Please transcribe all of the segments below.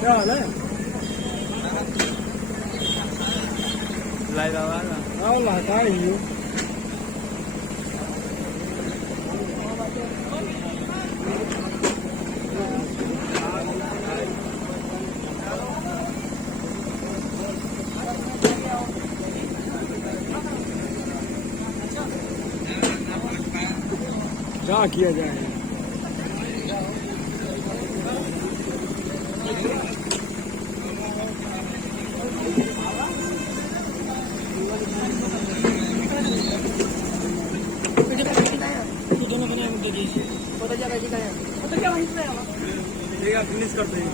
क्या हाल है? लाइव आवाज आओ लाता ही हूँ। क्या किया जाए? फिनिश कर देंगे।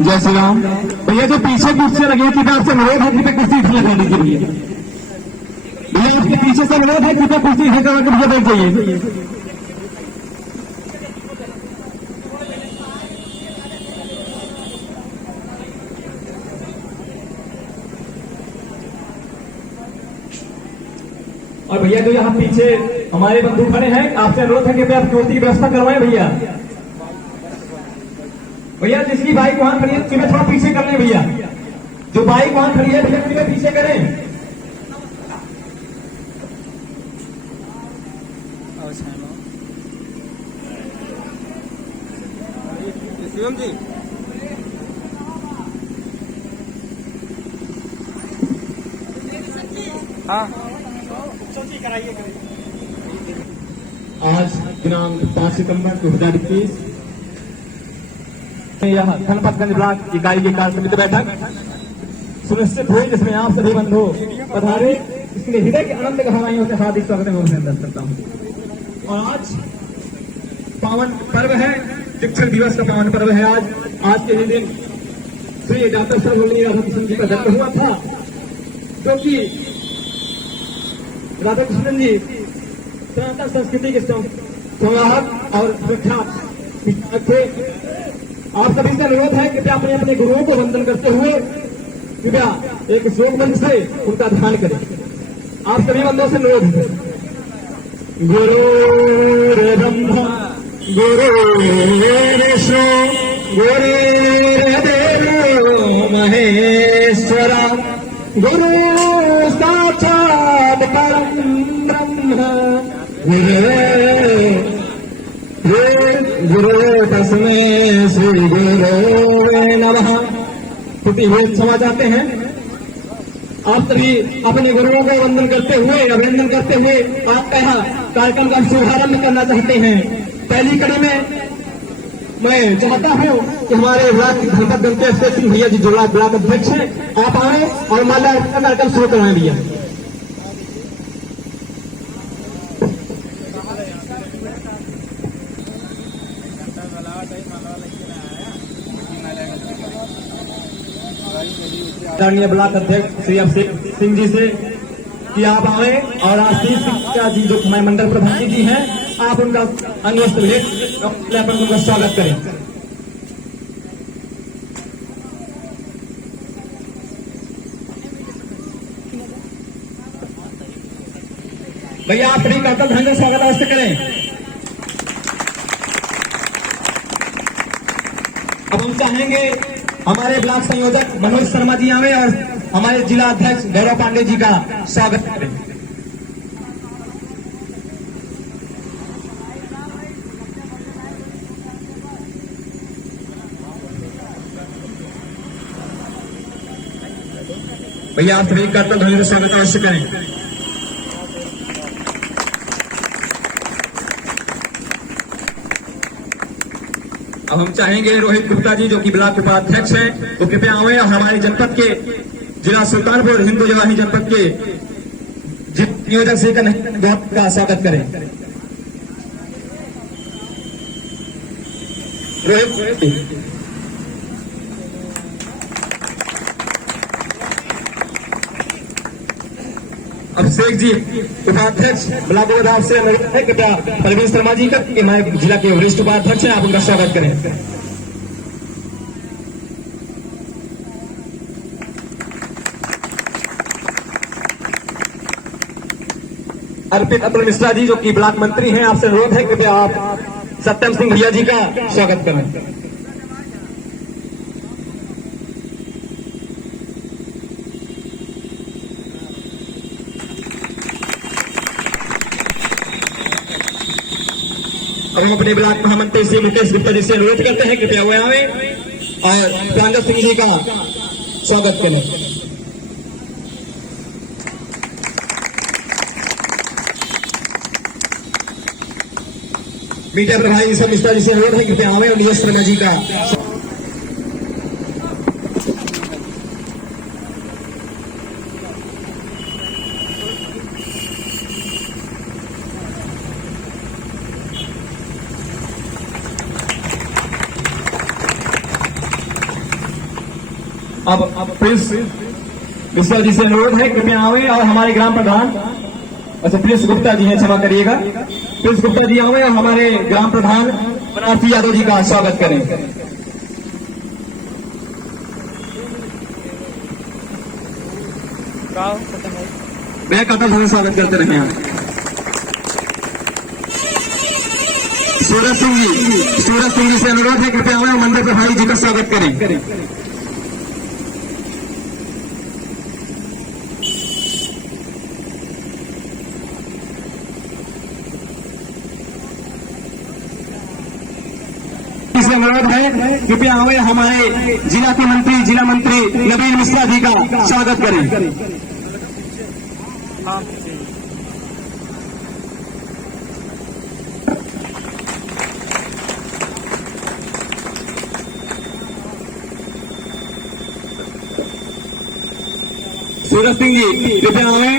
जय श्री राम। भैया जो पीछे कुर्सियां लगी हैं कृपया आपसे अनुरोध है कृपया कुर्सी इसलिए लगाने के लिए। भैया आपके पीछे से अनुरोध है कृपया कुर्सी इसे करा कर बैठ जाइए। और भैया जो यहाँ पीछे हमारे बंधु खड़े हैं आपसे अनुरोध है कि आप ज्योति की व्यवस्था करवाएं भैया। भैया जिसकी बाइक वहां खड़ी है कृपया थोड़ा पीछे कर लें भैया। जो बाइक वहां खड़ी है भैया कृपया पीछे करें। शिवम जी हाँ कराइए। आज दिनांक 5 सितंबर 2021 यह धनपतगंज ब्लॉक इकाई की कार्य समिति बैठक सुनिश्चित हुई जिसमें आप सभी बंधु पधारे इसलिए हृदय के आनंद गहराइयों से हार्दिक स्वागत में अभिनंदन करता हूँ। और आज पावन पर्व है, शिक्षक दिवस का पावन पर्व है। आज के ही दिन श्री डॉक्टर सर्वपल्ली राधाकृष्णन जी का जन्म हुआ था, जो कि राधाकृष्णन जी सनातन संस्कृति के संवाहक और प्रख्यात थे। आप सभी से अनुरोध है कृपया अपने अपने गुरुओं को वंदन करते हुए कृपया एक श्लोक मंत्र से उनका ध्यान करें। आप सभी बंधुओं से अनुरोध है। गुरुर्ब्रह्मा गुरुर्विष्णु गुरुर्देवो महेश्वरा गुरु साक्षात् परं ब्रह्म गुरु तस्मै श्री गुरवे नमः। स्तुति वेद क्षमा चाहते हैं। आप सभी अपने गुरुओं को वंदन करते हुए अभिनंदन करते हुए आपका यहाँ कार्यक्रम का शुभारंभ करना चाहते हैं। पहली कड़ी में मैं चाहता हूँ कि हमारे ब्लॉक धनपतगंज के एसके सिंह भैया जी जो ब्लॉक अध्यक्ष हैं आप आए और माला का कार्यक्रम शुरू करवाएं भैया। आदरणीय ब्लॉक अध्यक्ष श्री अभिषेक सिंह जी से कि आप आए और आशीष सिंह जी जो हमारे मंडल प्रधान जी हैं आप उनका अंगवस्त्र भेंट पर उनका स्वागत करें। भैया आप सभी का धन्यवाद स्वागत अवश्य करें। अब हम चाहेंगे हमारे ब्लॉक संयोजक मनोज शर्मा जी आवे और हमारे जिला अध्यक्ष गौरव पांडे जी का स्वागत करें। भैया आप सभी का धन्यवाद स्वागत अवश्य करें। अब हम चाहेंगे रोहित गुप्ता जी जो कि ब्लॉक उपाध्यक्ष हैं तो कृपया आए और हमारे जनपद के जिला सुल्तानपुर हिंदू जवाही जनपद के नियोजक श्री का स्वागत करें। रोहित अभिषेक जी उपाध्यक्ष ब्लॉक विभाग से अनुरोध है कृपया परवीन शर्मा जी का हमारे जिला के वरिष्ठ उपाध्यक्ष हैं आप उनका स्वागत करें। अर्पित अतुल मिश्रा जी जो कि ब्लॉक मंत्री हैं, आपसे अनुरोध है कृपया आप सत्यम सिंह भैया जी का स्वागत करें। और हम अपने ब्लॉक महामंत्री श्री मुकेश गुप्ता जी से अनुरोध करते हैं कृपया वो आवे और प्रांजल सिंह जी का स्वागत करें। मीडिया प्रभारी सब मिश्रा जी से अनुरोध है कृपया आवे और नीरज शर्मा जी का। अब प्रिंस मिश्रा जी से अनुरोध है कृपया आवे और हमारे ग्राम प्रधान, अच्छा प्रिंस गुप्ता जी हैं, क्षमा करिएगा, प्रिंस गुप्ता जी आवे और हमारे ग्राम प्रधान बनारसी यादव जी का स्वागत करें। मैं कतल से स्वागत करते रहे हैं। सूरज सिंह जी से अनुरोध है कृपया आवे और मंदिर प्रभारी जी का स्वागत करें। से अनुरोध है कृपया आवे हमारे जिला मंत्री नवीन मिश्रा जी का स्वागत करें। सूरज सिंह जी कृपया आवे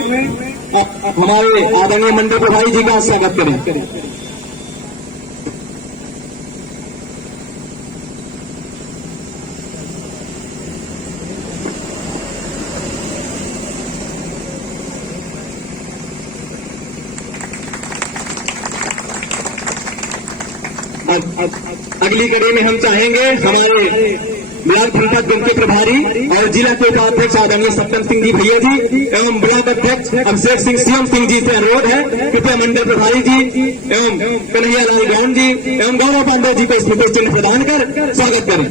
हमारे आदरणीय मंडल प्रभारी जी का स्वागत करें। अगली कड़ी में हम चाहेंगे हमारे ब्लॉक जनपद के प्रभारी और जिला के उपाध्यक्ष आदरणीय सत्यम सिंह जी भैया जी एवं ब्लॉक अध्यक्ष अभिषेक सिंह सीएम सिंह जी से अनुरोध है कृपया मंडल प्रभारी जी एवं कन्हैया लाल गौंड जी एवं गौरव पांडे जी को स्मृति चिन्ह प्रदान कर स्वागत करें।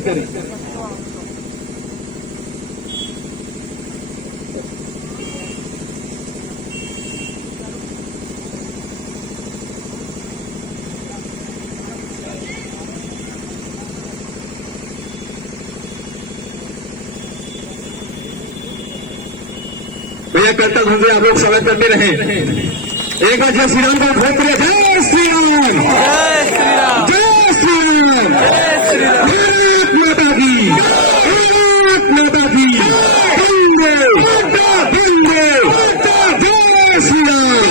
भैया करता धंधे आप लोग स्वागत करते रहे। एक बार जय श्री राम का ध्वनि करिए, जय श्री राम, जय श्री राम, भारत माता की, भारत माता की, वंदे वंदे, जय श्री राम।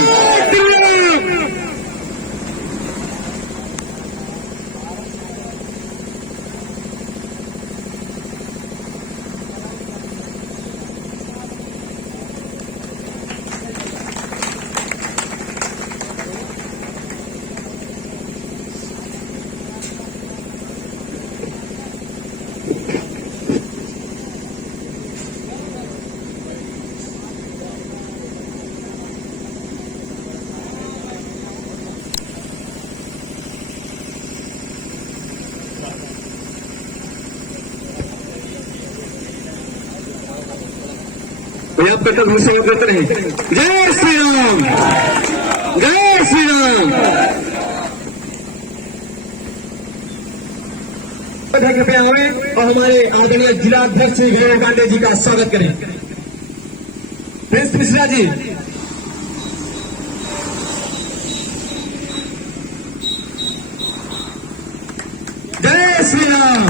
भैया आप कटक मुझसे करते रहे, जय श्री राम, जय श्री राम। कृपया आवे और हमारे आदरणीय जिला अध्यक्ष श्री गौरव पांडे जी का स्वागत करें। प्रिंस मिश्रा जी, जय श्री राम।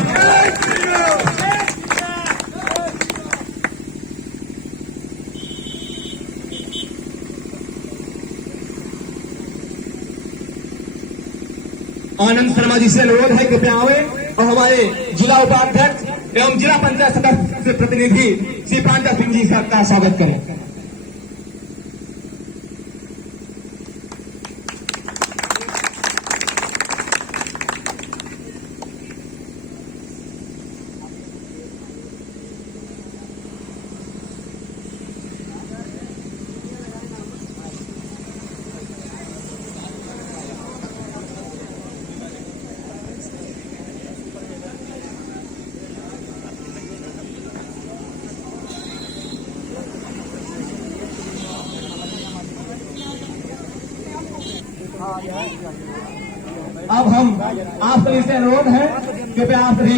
आनंद शर्मा जी से अनुरोध है कृपया आवे और हमारे जिला उपाध्यक्ष एवं जिला पंचायत सदस्य प्रतिनिधि श्री प्रांजल सिंह जी का स्वागत करें। अब हम आप सभी से अनुरोध है कृपया आप सभी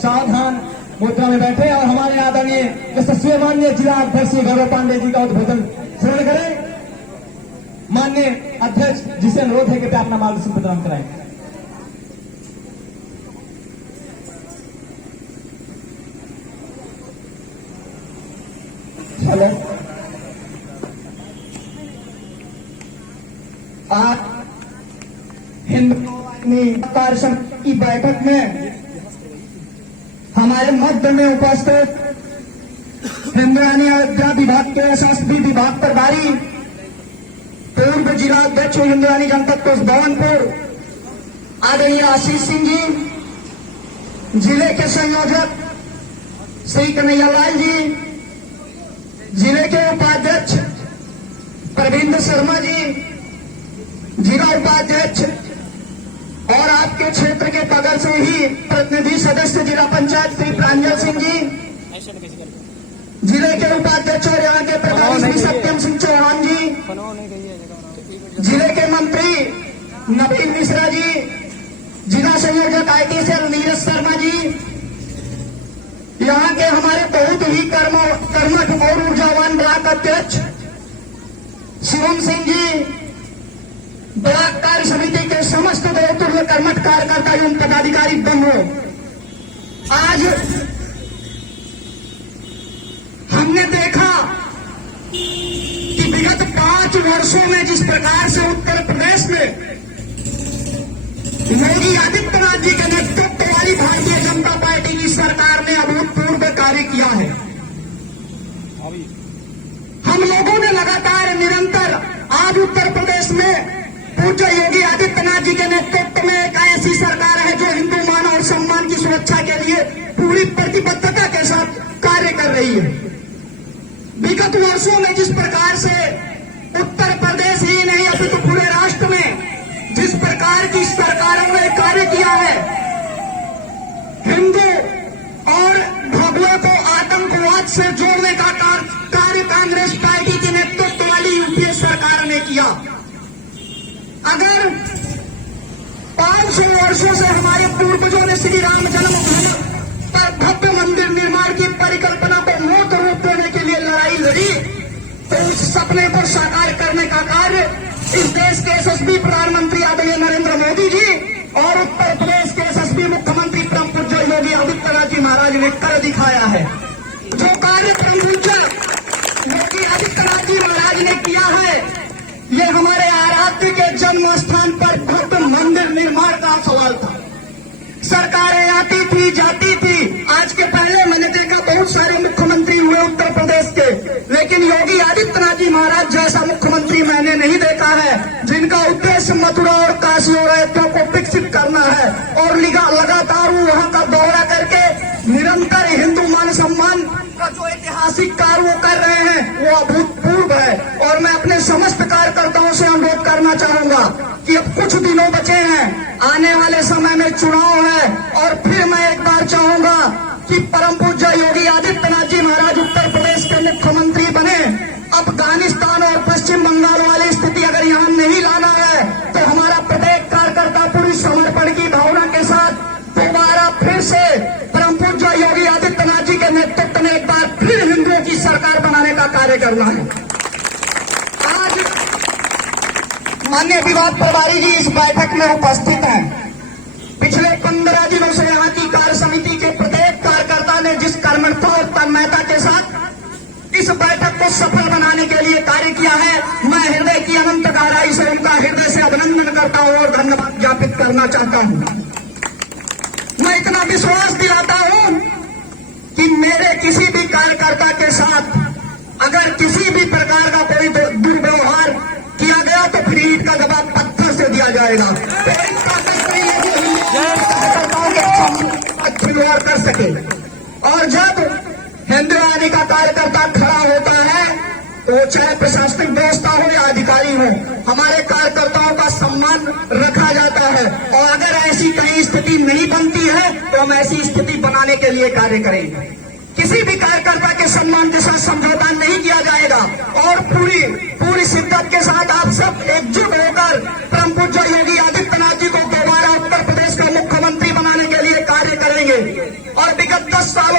सावधान मुद्रा में बैठे और हमारे आदरणीय यशस्वी माननीय जिला अध्यक्ष श्री गौरव पांडे जी का उद्बोधन श्रवण करें। माननीय अध्यक्ष जिसे अनुरोध है कृपया अपना मार्गदर्शन प्रदान कराएं। हेलो, आज हिंदू कार्य समिति की बैठक में हमारे मध्य में उपस्थित हिंदुरानी अयोध्या विभाग के संस्कृति विभाग प्रभारी पूर्व जिला अध्यक्ष हिंदुरानी जनपद कोष भवनपुर आदरणीय आशीष सिंह जी, जिले के संयोजक श्री कन्हैयालाल जी, जिले के उपाध्यक्ष प्रवीण शर्मा जी, जिला उपाध्यक्ष और आपके क्षेत्र के बगल से ही प्रतिनिधि सदस्य जिला पंचायत श्री प्रांजल सिंह जी, जिले के उपाध्यक्ष और यहाँ के प्रभारी श्री सत्यम सिंह चौहान जी, जिले के मंत्री नवीन मिश्रा जी, जिला संयोजक आईटी सेल नीरज शर्मा जी, यहाँ के हमारे बहुत ही कर्मठ और ऊर्जावान ब्लॉक अध्यक्ष शिवम सिंह जी, ब्लॉक कार्य समिति के समस्त बहुतुल्य कर्मठ कार्यकर्ता एवं पदाधिकारी बंधु, आज हमने देखा कि विगत 5 वर्षों में जिस प्रकार से उत्तर प्रदेश में योगी आदित्यनाथ जी के नेतृत्व वाली भारतीय जनता पार्टी की सरकार ने अभूतपूर्व कार्य किया है। हम लोगों ने लगातार निरंतर आज उत्तर प्रदेश में पूज्य योगी आदित्यनाथ जी के नेतृत्व में एक ऐसी सरकार है जो हिंदू मान और सम्मान की सुरक्षा के लिए पूरी प्रतिबद्धता के साथ कार्य कर रही है। विगत वर्षों में जिस प्रकार से उत्तर प्रदेश ही नहीं अपितु पूरे राष्ट्र में जिस प्रकार की सरकारों ने कार्य किया है, हिंदू और भगवों को आतंकवाद से जोड़ने का कार्य कांग्रेस पार्टी के नेतृत्व वाली यूपीए सरकार ने किया। अगर 500 वर्षों से हमारे पूर्वजों ने श्री राम जन्मभूमि पर भव्य मंदिर निर्माण की परिकल्पना को मूर्त रूप देने के लिए लड़ाई लड़ी, तो उस सपने को साकार करने का कार्य इस देश के यशस्वी प्रधानमंत्री आदरणीय नरेंद्र मोदी जी और उत्तर प्रदेश के यशस्वी मुख्यमंत्री परम पूज्य योगी आदित्यनाथ जी महाराज ने कर दिखाया है। जो कार्य परम पूज्य योगी आदित्यनाथ जी महाराज ने किया है, ये हमारे आराध्य के जन्म स्थान पर भव्य मंदिर निर्माण का सवाल था। सरकारें आती थी जाती थी, आज के पहले मैंने देखा बहुत सारे मुख्यमंत्री हुए उत्तर प्रदेश के, लेकिन योगी आदित्यनाथ जी महाराज जैसा मुख्यमंत्री मैंने नहीं देखा है जिनका उद्देश्य मथुरा और काशी और अयोध्या को विकसित करना है और लगातार वहां का दौरा करके निरंतर हिंदू मान सम्मान का जो ऐतिहासिक कार्य वो कर रहे हैं वो अभूतपूर्व है। और मैं अपने समस्त कार्यकर्ताओं से अनुरोध करना चाहूंगा कि अब कुछ दिनों बचे हैं, आने वाले समय में चुनाव है और फिर मैं एक बार चाहूंगा कि परम पूज्य योगी आदित्यनाथ जी महाराज उत्तर प्रदेश के मुख्यमंत्री बने। अफगानिस्तान और पश्चिम बंगाल वाली स्थिति अगर यहाँ नहीं लाना है तो हमारा प्रत्येक कार्यकर्ता पूरी समर्पण की भावना के साथ दोबारा फिर से परम पूज्य योगी आदित्यनाथ जी के नेतृत्व में एक बार फिर हिंदुओं की सरकार बनाने का कार्य करना है। आज माननीय विभाग प्रभारी जी इस बैठक में उपस्थित हैं। पिछले 15 दिनों से यहाँ की कार्य समिति के प्रत्येक कार्यकर्ता ने जिस कर्मठता और तन्मयता के साथ इस बैठक को सफल बनाने के लिए कार्य किया है, मैं हृदय की अनंत गहराई से उनका हृदय से अभिनंदन करता हूं और धन्यवाद ज्ञापित करना चाहता हूं। मैं इतना विश्वास दिलाता हूं कि मेरे किसी भी कार्यकर्ता के साथ अगर किसी भी प्रकार का कोई दुर्व्यवहार किया गया तो फिर ईंट का जवाब पत्थर से दिया जाएगा। तो इसका व्यवहार कर सके। और जब हिंदुरानी का कार्यकर्ता खड़ा होता है तो चाहे प्रशासनिक व्यवस्था हो या अधिकारी हो, हमारे कार्यकर्ताओं का सम्मान रखा जाता है। और अगर ऐसी कहीं स्थिति नहीं बनती है तो हम ऐसी स्थिति बनाने के लिए कार्य करेंगे। किसी भी कार्यकर्ता के सम्मान के साथ समझौता नहीं किया जाएगा और पूरी शिद्दत के साथ आप सब एकजुट होकर परम पूज्य योगी आदित्यनाथ जी को दोबारा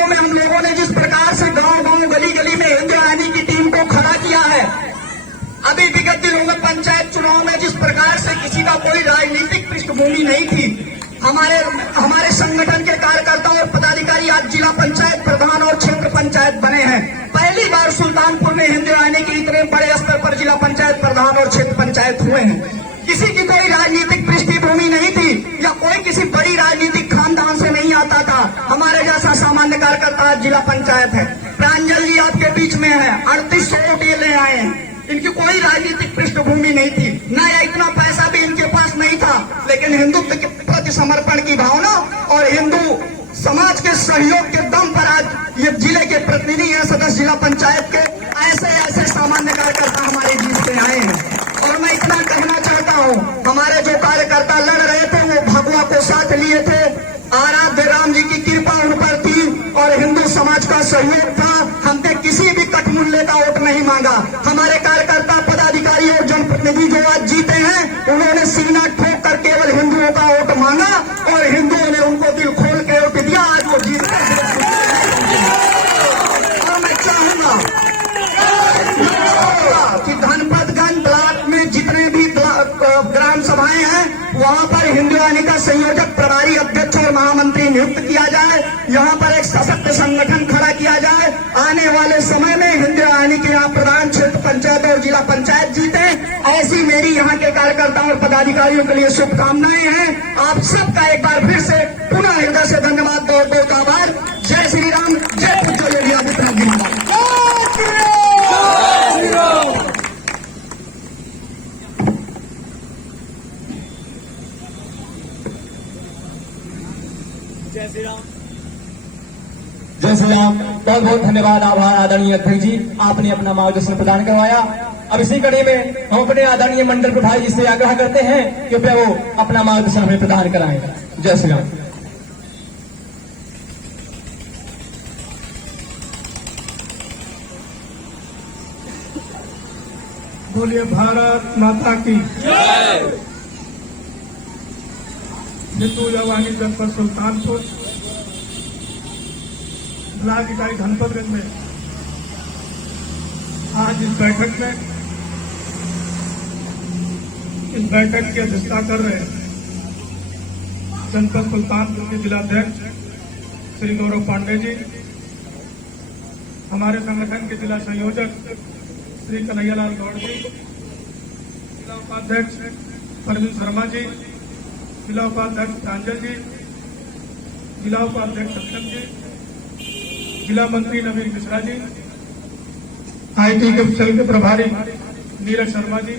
में हम लोगों ने जिस प्रकार से गांव गांव गली गली में हिंदू आने की टीम को खड़ा किया है, अभी विगत दिनों में पंचायत चुनाव में जिस प्रकार से किसी का कोई राजनीतिक पृष्ठभूमि नहीं थी, हमारे संगठन के कार्यकर्ता और पदाधिकारी आज जिला पंचायत प्रधान और क्षेत्र पंचायत बने हैं। पहली बार सुल्तानपुर में हिंदू आने के इतने बड़े स्तर पर जिला पंचायत प्रधान और क्षेत्र पंचायत हुए हैं। किसी की कोई राजनीतिक पृष्ठभूमि नहीं थी या कोई किसी बड़ी राजनीतिक खानदान से नहीं आता था। हमारे जैसा सामान्य कार्यकर्ता आज जिला पंचायत है। प्रांजल जी आपके बीच में है, 3800 वोट ये ले आए हैं। इनकी कोई राजनीतिक पृष्ठभूमि नहीं थी, न या इतना पैसा भी इनके पास नहीं था, लेकिन हिंदुत्व के प्रति समर्पण की भावना और हिंदू समाज के सहयोग के दम पर आज ये जिले के प्रतिनिधि हैं, सदस्य जिला पंचायत के ऐसे ऐसे सामान्य कार्यकर्ता हमारे बीच में आए हैं। और मैं इतना कहना चाहता हूँ, हमारे जो कार्यकर्ता लड़ रहे थे वो भगवा को साथ लिए थे, आराध्य राम जी की कृपा उन पर थी और हिंदू समाज का सहयोग था। हमने किसी भी कटमूल्य का वोट नहीं मांगा। हमारे कार्यकर्ता पदाधिकारी और जनप्रतिनिधि जो आज जीते हैं, उन्होंने सीना ठोक कर केवल हिंदुओं का वोट मांगा और हिंदुओं ने उनको दिल खोल के वोट दिया। आज वो जीत गए। और मैं चाहूंगा कि धनपतगंज ब्लॉक में जितने भी ग्राम सभाएं हैं, वहां पर हिंदू आने का संयोजक, प्रभारी अध्यक्ष और महामंत्री नियुक्त किया जाए। यहाँ पर एक सशक्त संगठन खड़ा किया जाए। आने वाले समय में हिंदू आने के यहाँ प्रधान, क्षेत्र पंचायत और जिला पंचायत जीते, ऐसी मेरी यहाँ के कार्यकर्ताओं और पदाधिकारियों के लिए शुभकामनाएं हैं। आप सबका एक बार फिर से पुनः हृदय से धन्यवाद, बहुत बहुत आभार। जय श्री राम, जय पूज्य योगी आदित्यनाथ जी महाराज। जय श्री राम। जय श्री राम। बहुत बहुत धन्यवाद, आभार आदरणीय अध्यक्ष जी, आपने अपना मार्गदर्शन प्रदान करवाया। अब इसी कड़ी में हम अपने आदरणीय मंडल प्रभारी जी से आग्रह करते हैं कि कृपया वो अपना मार्गदर्शन हमें प्रदान कराएं। जय श्री राम। बोलिए भारत माता की जय। हिंदू जवानी जनपद सुल्तानपुर ब्लॉक इकाई धनपतगंज में आज इस बैठक की अध्यक्षता कर रहे हैं जनपद सुल्तानपुर के जिलाध्यक्ष श्री गौरव पांडे जी, हमारे संगठन के जिला संयोजक श्री कन्हैयालाल गौड़ जी, जिला उपाध्यक्ष परवीन शर्मा जी, जिला उपाध्यक्ष प्रांजल जी, जिला उपाध्यक्ष सत्यम जी, जिला मंत्री नवीन मिश्रा जी, आईटी के सेल के प्रभारी नीरज शर्मा जी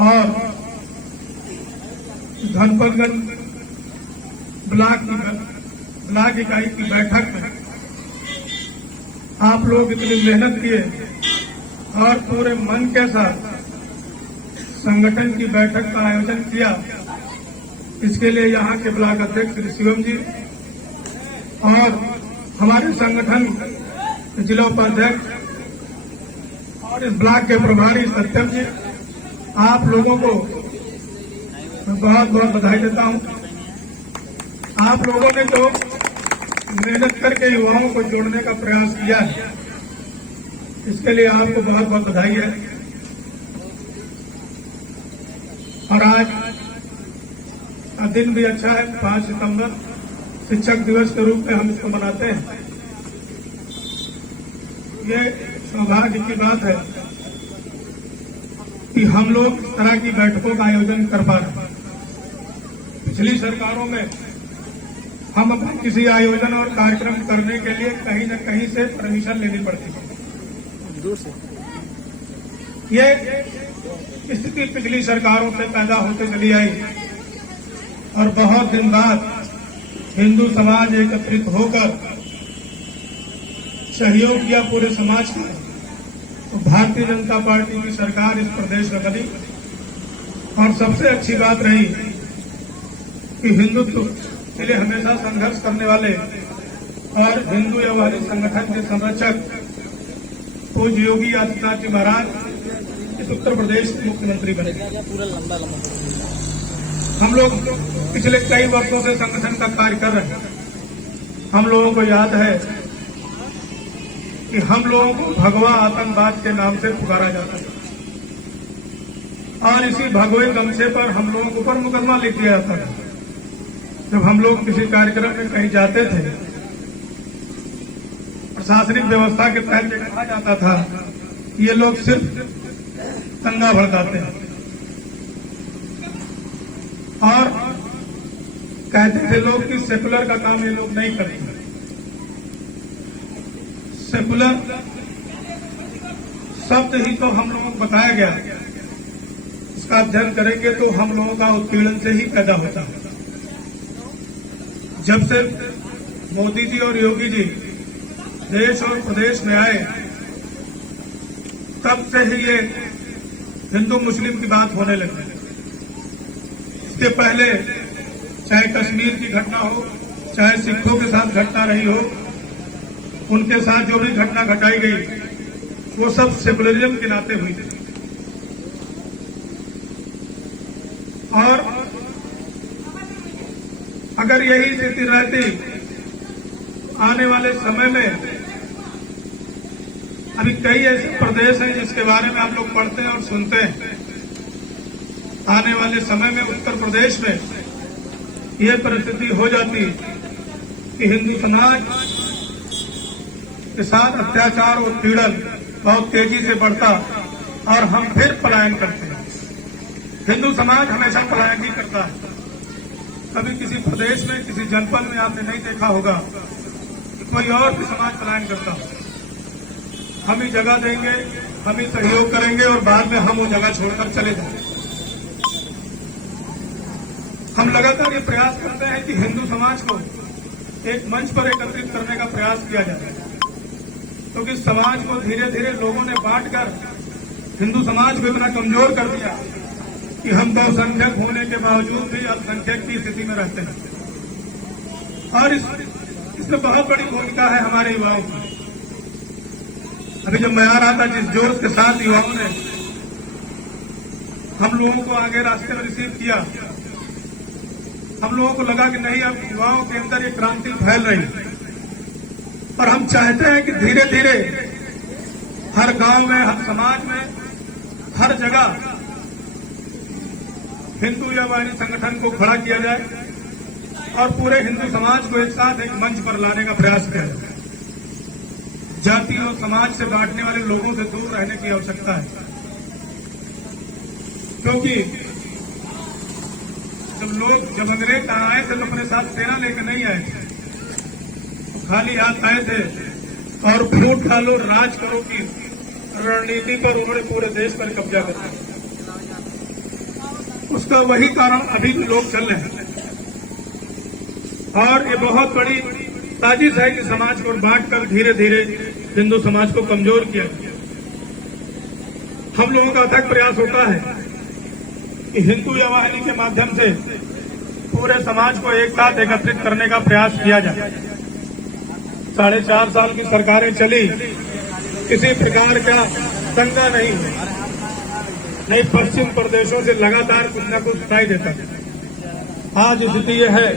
और धनपतगंज ब्लॉक इकाई की बैठक में आप लोग इतनी मेहनत किए और पूरे मन के साथ संगठन की बैठक का आयोजन किया। इसके लिए यहाँ के ब्लॉक अध्यक्ष श्री शिवम जी और हमारे संगठन के जिला उपाध्यक्ष और इस ब्लॉक के प्रभारी सत्यम जी, आप लोगों को मैं बहुत बहुत बधाई देता हूँ। आप लोगों ने जो मेहनत करके युवाओं को जोड़ने का प्रयास किया है, इसके लिए आपको बहुत बहुत बधाई है। और आज का दिन भी अच्छा है, 5 सितंबर शिक्षक दिवस के रूप में हम इसको मनाते हैं। ये सौभाग्य की बात है कि हम लोग इस तरह की बैठकों का आयोजन कर पा रहे हैं। पिछली सरकारों में हम अपने किसी आयोजन और कार्यक्रम करने के लिए कहीं न कहीं से परमिशन लेनी पड़ती है। ये स्थिति पिछली सरकारों से पैदा होते चली आई और बहुत दिन बाद हिंदू समाज एकत्रित होकर सहयोग किया पूरे समाज का, तो भारतीय जनता पार्टी की सरकार इस प्रदेश में बनी। और सबसे अच्छी बात रही कि हिंदुत्व के लिए हमेशा संघर्ष करने वाले और हिंदूवादी संगठन के संरक्षक पूज्य योगी आदित्यनाथ जी महाराज इस उत्तर प्रदेश के मुख्यमंत्री बने। हम लोग पिछले कई वर्षों से संगठन का कार्य कर रहे हैं। हम लोगों को याद है कि हम लोगों को भगवा आतंकवाद के नाम से पुकारा जाता था और इसी भगवे गमछे पर हम लोगों के ऊपर मुकदमा लिख दिया जाता था। जब हम लोग किसी कार्यक्रम में कहीं जाते थे, प्रशासनिक व्यवस्था के तहत ये कहा जाता था कि ये लोग सिर्फ दंगा भड़काते हैं और कहते थे लोग कि सेकुलर का काम ये लोग नहीं करते। सेकुलर शब्द ही तो हम लोगों को बताया गया, इसका अध्ययन करेंगे तो हम लोगों का उत्पीड़न से ही पैदा होता है। जब से मोदी जी और योगी जी देश और प्रदेश में आए, तब से ही ये हिंदू मुस्लिम की बात होने लगी। इसके पहले चाहे कश्मीर की घटना हो, चाहे सिखों के साथ घटना रही हो, उनके साथ जो भी घटना घटाई गई वो सब सेकुलरिज्म के नाते हुई थी। और अगर यही स्थिति रहती आने वाले समय में, अभी कई ऐसे प्रदेश हैं जिसके बारे में आप लोग पढ़ते हैं और सुनते हैं, आने वाले समय में उत्तर प्रदेश में यह परिस्थिति हो जाती कि हिंदू समाज के साथ अत्याचार और पीड़न बहुत तेजी से बढ़ता और हम फिर पलायन करते हैं। हिंदू समाज हमेशा पलायन ही करता है। कभी किसी प्रदेश में, किसी जनपद में आपने नहीं देखा होगा कि कोई और भी समाज पलायन करता हो। हम ही जगह देंगे, हम ही सहयोग करेंगे और बाद में हम वो जगह छोड़कर चले जाएंगे। हम लगातार ये प्रयास करते हैं कि हिंदू समाज को एक मंच पर एकत्रित करने का प्रयास किया जाए, क्योंकि समाज को धीरे धीरे लोगों ने बांटकर हिंदू समाज को इतना कमजोर कर दिया कि हम बहुसंख्यक होने के बावजूद भी अल्पसंख्यक की स्थिति में रहते हैं। और इसमें बहुत बड़ी भूमिका है हमारे युवाओं की। अभी जब मैं आ रहा था, जिस जोश के साथ युवाओं ने हम लोगों को आगे रास्ते में रिसीव किया, हम लोगों को लगा कि नहीं, अब युवाओं के अंदर ये क्रांति फैल रही है। और हम चाहते हैं कि धीरे धीरे हर गांव में, हर समाज में, हर जगह हिंदू युवानी संगठन को खड़ा किया जाए और पूरे हिंदू समाज को एक साथ एक मंच पर लाने का प्रयास किया जाए। जाति और समाज से बांटने वाले लोगों से दूर रहने की आवश्यकता है, क्योंकि जब अंग्रेज आए थे तो अपने साथ सेना लेकर नहीं आए थे, खाली हाथ आए थे और फूट डालो राज करो की रणनीति पर उन्होंने पूरे देश पर कब्जा कर लिया। उसका वही कारण अभी भी लोग चल रहे हैं और ये बहुत बड़ी साजिश है कि समाज को बांटकर धीरे धीरे हिंदू समाज को कमजोर किया। हम लोगों का अथक प्रयास होता है कि हिंदू वाहिनी के माध्यम से पूरे समाज को एक साथ एकत्रित करने का प्रयास किया जाए। 4.5 साल की सरकारें चली, किसी प्रकार का दंगा नहीं हुआ, नहीं पश्चिम प्रदेशों से लगातार कुछ न कुछ सुनाई देता था। आज स्थिति यह है,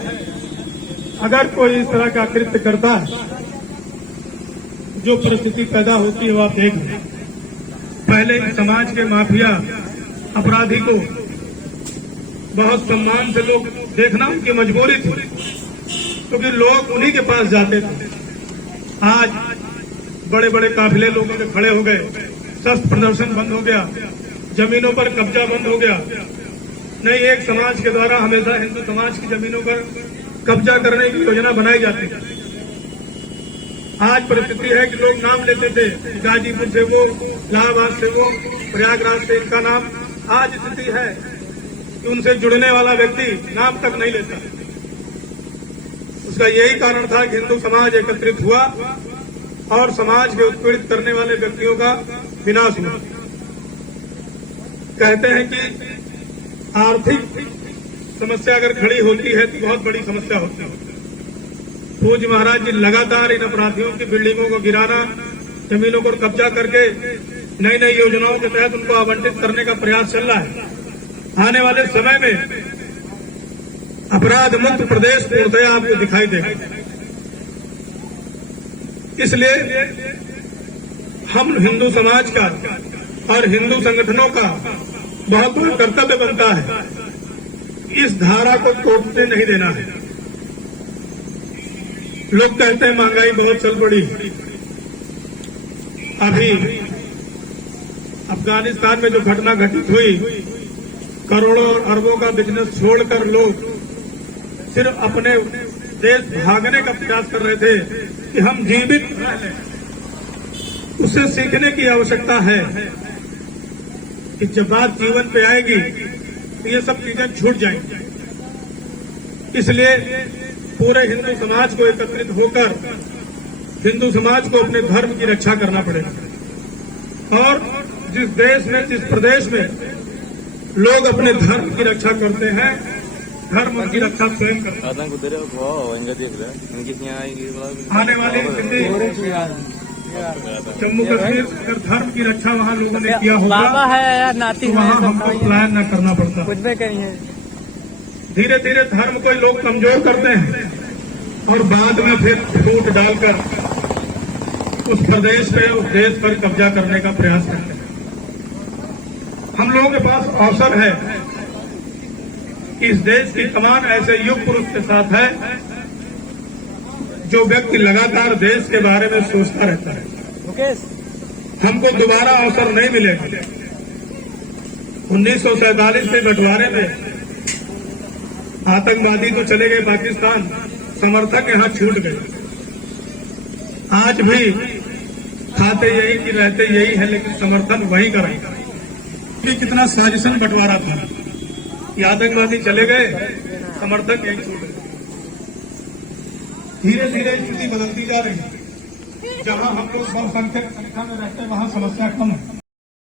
अगर कोई इस तरह का कृत्य करता है, जो परिस्थिति पैदा होती है वो आप देख लें। पहले समाज के माफिया अपराधी को बहुत सम्मान से लोग देखना उनकी मजबूरी थी, क्योंकि लोग उन्हीं के पास जाते थे। आज बड़े बड़े काफिले लोगों के खड़े हो गए, शस्त्र प्रदर्शन बंद हो गया, जमीनों पर कब्जा बंद हो गया। नहीं, एक समाज के द्वारा हमेशा हिंदू समाज की जमीनों पर कब्जा करने की योजना बनाई जाती है। आज परिस्थिति है कि लोग नाम लेते थे, गाजीपुर से वो, इलाहाबाद से वो, प्रयागराज से इनका नाम। आज स्थिति है कि उनसे जुड़ने वाला व्यक्ति नाम तक नहीं लेता। उसका यही कारण था कि हिंदू समाज एकत्रित हुआ और समाज के उत्पीड़ित करने वाले व्यक्तियों का विनाश हुआ। कहते हैं कि आर्थिक समस्या अगर खड़ी होती है तो बहुत बड़ी समस्या होती है। पूज्य महाराज जी लगातार इन अपराधियों की बिल्डिंगों को गिराना, जमीनों पर कब्जा करके नई नई योजनाओं के तहत उनको आवंटित करने का प्रयास चल रहा है। आने वाले समय में अपराध मुक्त प्रदेश पूर्णतः आपको दिखाई देगा। इसलिए हम हिंदू समाज का और हिंदू संगठनों का बहुत बड़ा कर्तव्य बनता है इस धारा को टूटने नहीं देना है। लोग कहते हैं महंगाई बहुत चल पड़ी। अभी अफगानिस्तान में जो घटना घटित हुई, करोड़ों और अरबों का बिजनेस छोड़कर लोग सिर्फ अपने देश भागने का प्रयास कर रहे थे कि हम जीवित रहें। उससे सीखने की आवश्यकता है कि जब बात जीवन पे आएगी तो ये सब चीजें छूट जाएंगी। इसलिए पूरे हिंदू समाज को एकत्रित होकर हिंदू समाज को अपने धर्म की रक्षा करना पड़ेगा। और जिस देश में, जिस प्रदेश में लोग अपने धर्म की रक्षा करते हैं, धर्म की रक्षा स्वयं करते हैं। आने वाली जम्मू कश्मीर अगर धर्म की रक्षा वहाँ लोगों ने किया होगा तो वहाँ हमको प्लान न करना पड़ता। कुछ भी करिए। धीरे धीरे धर्म को लोग कमजोर करते हैं और बाद में फिर फूट डालकर उस प्रदेश पे, उस देश पर कब्जा करने का प्रयास करते हैं। हम लोगों के पास अवसर है कि इस देश की कमान ऐसे युग पुरुष के साथ है जो व्यक्ति लगातार देश के बारे में सोचता रहता है। हमको दोबारा अवसर नहीं मिलेगा। 1947 के बंटवारे में आतंकवादी तो चले गए पाकिस्तान, समर्थक यहां छूट गए। आज भी खाते यही कि रहते यही है, लेकिन समर्थन वही करेंगे। कितना साजिशन बंटवारा था, ये आतंकवादी चले गए, समर्थक यही छूट गए। धीरे धीरे स्थिति बदलती जा रही है। जहां हम लोग बहुसंख्यक संख्या में रहते हैं वहां समस्या कम है।